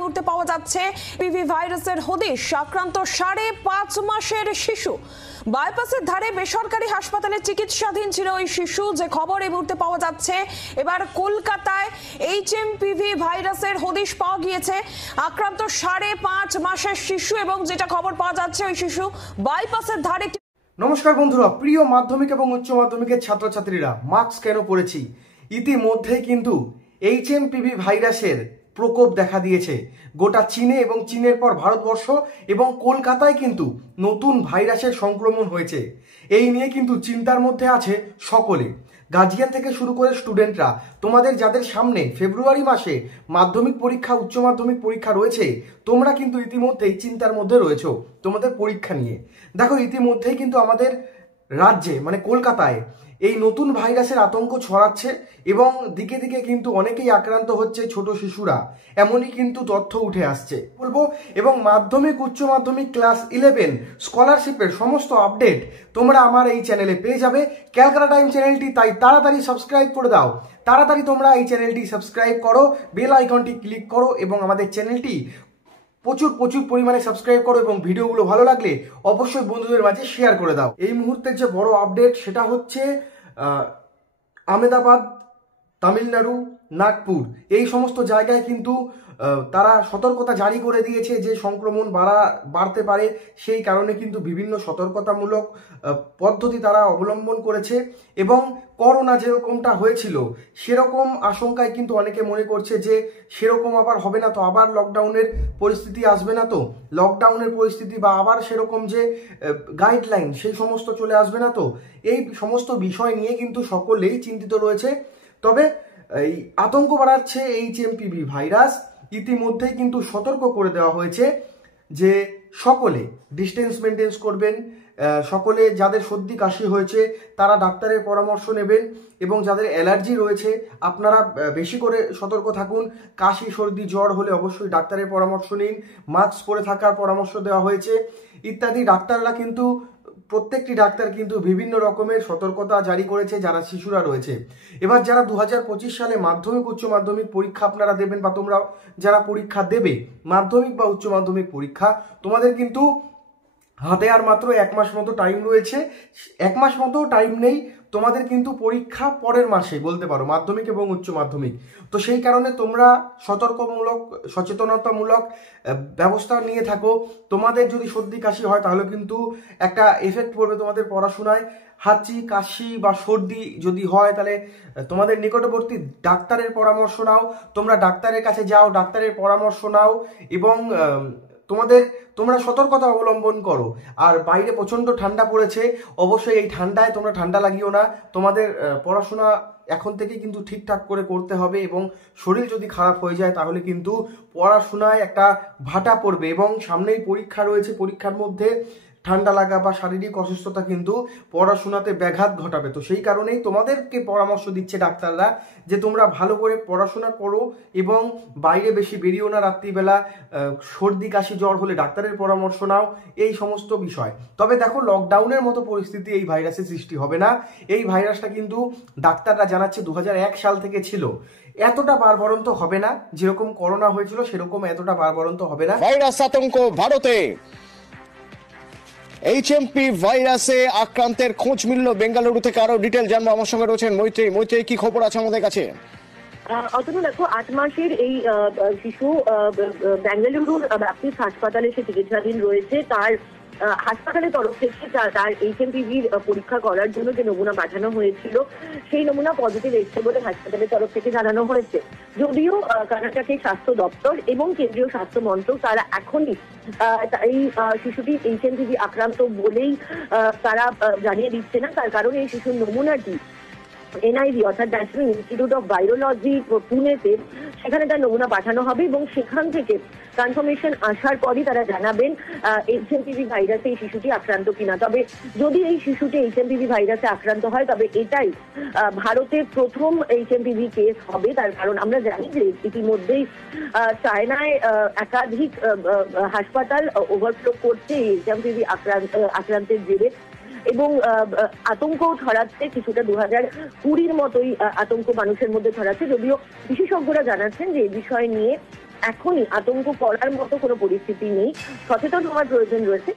মুহূর্তে পাওয়া যাচ্ছে পিভি ভাইরাসের হদিশ আক্রান্ত 5.5 মাসের শিশু। বাইপাসের ধারে বেসরকারি হাসপাতালে চিকিৎসাধীন ছিল ওই শিশু, যে খবর এই মুহূর্তে পাওয়া যাচ্ছে। এবার কলকাতায় এইচএমপিভি ভাইরাসের হদিশ পাওয়া গিয়েছে। আক্রান্ত 5.5 মাসের শিশু, এবং যেটা খবর পাওয়া যাচ্ছে ওই শিশু বাইপাসের ধারে। নমস্কার বন্ধুরা, প্রিয় মাধ্যমিক এবং উচ্চ মাধ্যমিকের ছাত্রছাত্রীরা, মাস্ক কেন পরেছি? ইতিমধ্যেই কিন্তু এইচএমপিভি ভাইরাসের প্রকোপ দেখা দিয়েছে গোটা চীনে, এবং চীনের পর ভারতবর্ষ এবং কলকাতায় কিন্তু নতুন ভাইরাসের সংক্রমণ হয়েছে। এই নিয়ে কিন্তু চিন্তার মধ্যে আছে সকলে, গার্জিয়ান থেকে শুরু করে স্টুডেন্টরা। তোমাদের যাদের সামনে ফেব্রুয়ারি মাসে মাধ্যমিক পরীক্ষা, উচ্চ মাধ্যমিক পরীক্ষা রয়েছে, তোমরা কিন্তু ইতিমধ্যেই চিন্তার মধ্যে রয়েছো তোমাদের পরীক্ষা নিয়ে। দেখো, ইতিমধ্যেই কিন্তু আমাদের রাজ্যে মানে কলকাতায় এই নতুন ভাইরাসের আতঙ্ক ছড়াচ্ছে, এবং দিকে দিকে কিন্তু অনেকেই আক্রান্ত হচ্ছে ছোট শিশুরা, এমনই কিন্তু তথ্য উঠে আসছে বলবো। এবং মাধ্যমিক উচ্চ মাধ্যমিক ক্লাস 11 স্কলারশিপের সমস্ত আপডেট তোমরা আমার এই চ্যানেলে পেয়ে যাবে। ক্যালকাটা টাইম চ্যানেলটি তাই তাড়াতাড়ি সাবস্ক্রাইব করে দাও। তাড়াতাড়ি তোমরা এই চ্যানেলটি সাবস্ক্রাইব করো, বেল আইকনটি ক্লিক করো, এবং আমাদের চ্যানেলটি প্রচুর পরিমাণে সাবস্ক্রাইব করো, এবং ভিডিওগুলো ভালো লাগলে অবশ্যই বন্ধুদের মাঝে শেয়ার করে দাও। এই মুহূর্তের যে বড় আপডেট সেটা হচ্ছে আহমেদাবাদ, তামিলনাড়ু, নাগপুর, এই সমস্ত জায়গায় কিন্তু তারা সতর্কতা জারি করে দিয়েছে যে সংক্রমণ বাড়তে পারে। সেই কারণে কিন্তু বিভিন্ন সতর্কতামূলক পদ্ধতি তারা অবলম্বন করেছে, এবং করোনা যেরকমটা হয়েছিল সেরকম আশঙ্কায় কিন্তু অনেকে মনে করছে যে সেরকম আবার হবে না তো, আবার লকডাউনের পরিস্থিতি আসবে না তো, লকডাউনের পরিস্থিতি বা আবার সেরকম যে গাইডলাইন সেই সমস্ত চলে আসবে না তো। এই সমস্ত বিষয় নিয়ে কিন্তু সকলেই চিন্তিত রয়েছে। তবে এই আতঙ্ক বাড়াচ্ছে এইচএমপিভি ভাইরাস। ইতিমধ্যেই কিন্তু সতর্ক করে দেওয়া হয়েছে যে সকলে ডিস্টেন্স মেনটেন করবেন, সকলে যাদের সর্দি কাশি হয়েছে তারা ডাক্তারের পরামর্শ নেবেন, এবং যাদের অ্যালার্জি রয়েছে আপনারা বেশি করে সতর্ক থাকুন। কাশি, সর্দি, জ্বর হলে অবশ্যই ডাক্তারের পরামর্শ নিন, মাস্ক পরে থাকার পরামর্শ দেওয়া হয়েছে ইত্যাদি। ডাক্তাররা কিন্তু প্রত্যেকটি ডাক্তার কিন্তু বিভিন্ন রকমের সতর্কতা জারি করেছে যারা শিশুরা রয়েছে। এবার যারা 2025 সালে মাধ্যমিক উচ্চ মাধ্যমিক পরীক্ষা আপনারা দেবেন, বা তোমরা যারা পরীক্ষা দেবে মাধ্যমিক বা উচ্চ মাধ্যমিক পরীক্ষা, তোমাদের কিন্তু হাতে আর মাত্র 1 মাস মতো টাইম রয়েছে। 1 মাস মতো টাইম নেই, তোমাদের কিন্তু পরীক্ষা পরের মাসে বলতে পারো, মাধ্যমিক এবং উচ্চ মাধ্যমিক। তো সেই কারণে তোমরা সতর্কমূলক সচেতনতামূলক ব্যবস্থা নিয়ে থাকো। তোমাদের যদি সর্দি কাশি হয় তাহলে কিন্তু একটা এফেক্ট পড়বে তোমাদের পড়াশোনায়। হাঁচি, কাশি বা সর্দি যদি হয় তাহলে তোমাদের নিকটবর্তী ডাক্তারের পরামর্শ নাও, তোমরা ডাক্তারের কাছে যাও, ডাক্তারের পরামর্শ নাও, এবং তোমরা সতর্কতা অবলম্বন করো। আর বাইরে প্রচন্ড ঠান্ডা পড়েছে, অবশ্যই এই ঠান্ডায় তোমরা ঠান্ডা লাগিও না। তোমাদের পড়াশোনা এখন থেকে কিন্তু ঠিকঠাক করে করতে হবে, এবং শরীর যদি খারাপ হয়ে যায় তাহলে কিন্তু পড়াশোনায় একটা ভাটা পড়বে, এবং সামনেই পরীক্ষা রয়েছে। পরীক্ষার মধ্যে ঠান্ডা লাগা বা শারীরিক অসুস্থতা কিন্তু পড়াশোনাতে ব্যাঘাত ঘটাবে। তো সেই কারণেই তোমাদেরকে পরামর্শ দিচ্ছে ডাক্তাররা যে তোমরা ভালো করে পড়াশোনা করো, এবং বাইরে বেশি বেরিও না রাত্রিবেলা। সর্দি কাশি জ্বর হলে ডাক্তারের পরামর্শ নাও, এই সমস্ত বিষয়। তবে দেখো, লকডাউনের মতো পরিস্থিতি এই ভাইরাসের সৃষ্টি হবে না। এই ভাইরাসটা কিন্তু ডাক্তাররা জানাচ্ছে 2001 সাল থেকে ছিল। এতটা বাড়বাড়ন্ত হবে না, যেরকম করোনা হয়েছিল সেরকম এতটা বাড়বাড়ন্ত হবে না। ভাইরাস আতঙ্ক ভারতে। এইচএমপি ভাইরাসে আক্রান্তের খোঁজ মিলল বেঙ্গালুরু থেকে। আরো ডিটেল জানবো, আমার সঙ্গে রয়েছেন মৈত্রী। কি খবর আছে আমাদের কাছে? অতনু, দেখো, 8 মাসের এই শিশু বেঙ্গালুরুর ব্যাপটিস্ট হাসপাতালে সে চিকিৎসাধীন রয়েছে। তার হাসপাতালের তরফ থেকে তার এইচএমপিভির পরীক্ষা করার জন্য যে নমুনা পাঠানো হয়েছিল সেই নমুনা পজিটিভ এসেছে বলে হাসপাতালের তরফ থেকে জানানো হয়েছে। যদিও কর্ণাটকের স্বাস্থ্য দপ্তর এবং কেন্দ্রীয় স্বাস্থ্য মন্ত্রক তারা এখনই এই শিশুটি এইচএমপিভি আক্রান্ত বলেই তারা জানিয়ে দিচ্ছে না। তার কারণে এই শিশুর নমুনাটি এনআইভি অর্থাৎ ন্যাশনাল ইনস্টিটিউট অফ ভাইরোলজি পুনেতে, সেখানে তার নমুনা পাঠানো হবে, এবং সেখান থেকে কনফার্মেশন আসার পরই তারা জানাবেন এইচএমপিভি ভাইরাসে এই শিশুটি আক্রান্ত কিনা। তবে যদি এই শিশুটি এইচএমপিভি ভাইরাসে আক্রান্ত হয় তবে এটাই ভারতের প্রথম এইচএমপিভি কেস হবে। তার কারণ আমরা জানি যে ইতিমধ্যেই চায়নায় একাধিক হাসপাতাল ওভারফ্লো করছে এইচএমপিভি আক্রান্তের জেরে, এবং আতঙ্ক ছড়াচ্ছে কিছুটা 2020 মতোই আতঙ্ক মানুষের মধ্যে ছড়াচ্ছে। যদিও বিশেষজ্ঞরা জানাচ্ছেন যে এই বিষয় নিয়ে এখনই আতঙ্ক করার মতো কোনো পরিস্থিতি নেই, সচেতন হওয়ার প্রয়োজন রয়েছে।